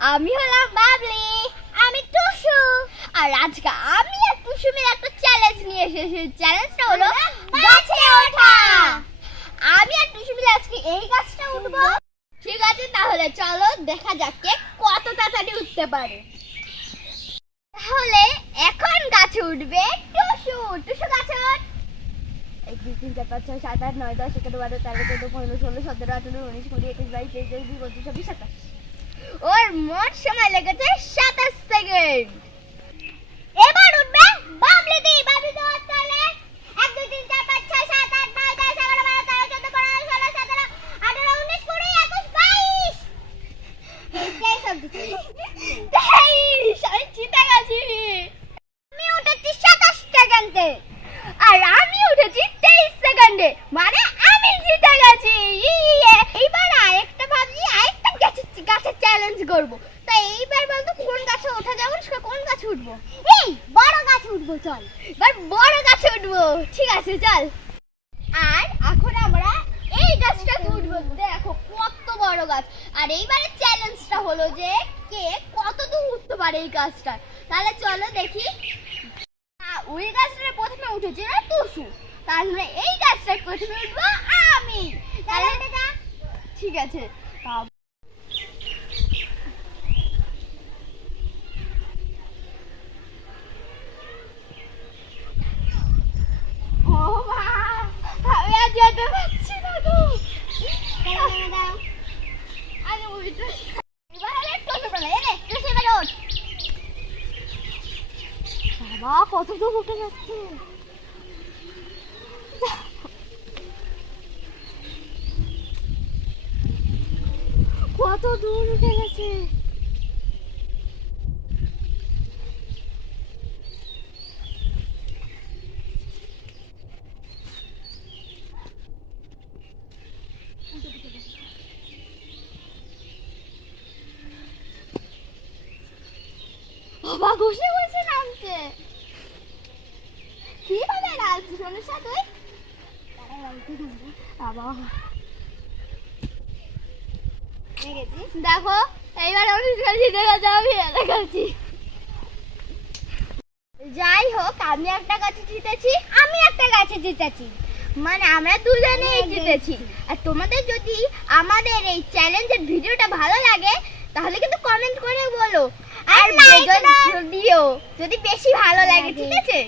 আমি হলাম বাবলি। আমি টুসু। আর আজকে আমি আর টুসু মিলে একটা চ্যালেঞ্জ নিয়ে এসেছি। চ্যালেঞ্জটা হলো গাছে ওঠা। আমি আর টুসু মিলে আজকে এই গাছটা উঠবো। ঠিক আছে, তাহলে চলো দেখা যাক কে কত তাড়াতাড়ি উঠতে পারে। তাহলে এখন গাছে উঠবে টুসু। টুসু গাছে ওঠ। 1 2 3 4 5 6 7 8 9 10 11 12 13 14 15 16 17 18 19 20 21 22 23 24 25 26 27। ওর মোট সময় লেগেছে 27 সেকেন্ড। এবার উঠবে বাবলি দি। বাবলি দি তাহলে 1 2 3 4 5 6 7 8 9 10 11 12 13 14 15 16 17 18 19 20 21 22। এই সব দিতে আমি জিতে গেছি। আমি উঠেছি 27 সেকেন্ডে আর আমি উঠেছি 23 সেকেন্ডে, মানে আমি জিতে গেছি। এইবার আরেকটা ভাবছি, আরেকটা গাছের চ্যালেঞ্জ করব। তাই এইবার বলতো কোন গাছে ওঠা যাবে, কোন গাছে উঠবো? এই বড় গাছে উঠবো, চল এবার বড় গাছে উঠবো। ঠিক আছে চল। আর এখন আমরা এই গাছটাতে উঠবো। দেখো কত বড় গাছ। আর এইবারে চ্যালেঞ্জটা হলো যে কে কত দূর উঠতে পারে এই গাছটা। তাহলে চলো দেখি। ওই গাছটা প্রথমে উঠেছে না টুসু, তাহলে এই গাছটা প্রথমে উঠবো আমি। তাহলে ঠিক আছে। ও মা, আমি আর যেতে পারছি না তো। আরে ওইটা এবারে টুসু বলে এনে টুসু এবারে ওঠ। বাবা কত দূর উঠে যাচ্ছে। কত দূর উঠে গেছে। বাবা ঘষে ঘষে নামছে। কিভাবে নামছে শোনিস তুই? বাবা দেখো এইবার আমি জিতে গেছি। আমি দেখাচ্ছি। যাই হোক, আমি একটা গাছে জিতেছি, আমি একটা গাছে জিতেছি, মানে আমরা দুজনেই জিতেছি। আর তোমাদের যদি আমাদের এই চ্যালেঞ্জের ভিডিওটা ভালো লাগে তাহলে কিন্তু কমেন্ট করে বলো। আর যদিও যদি বেশি ভালো লাগে, ঠিক আছে।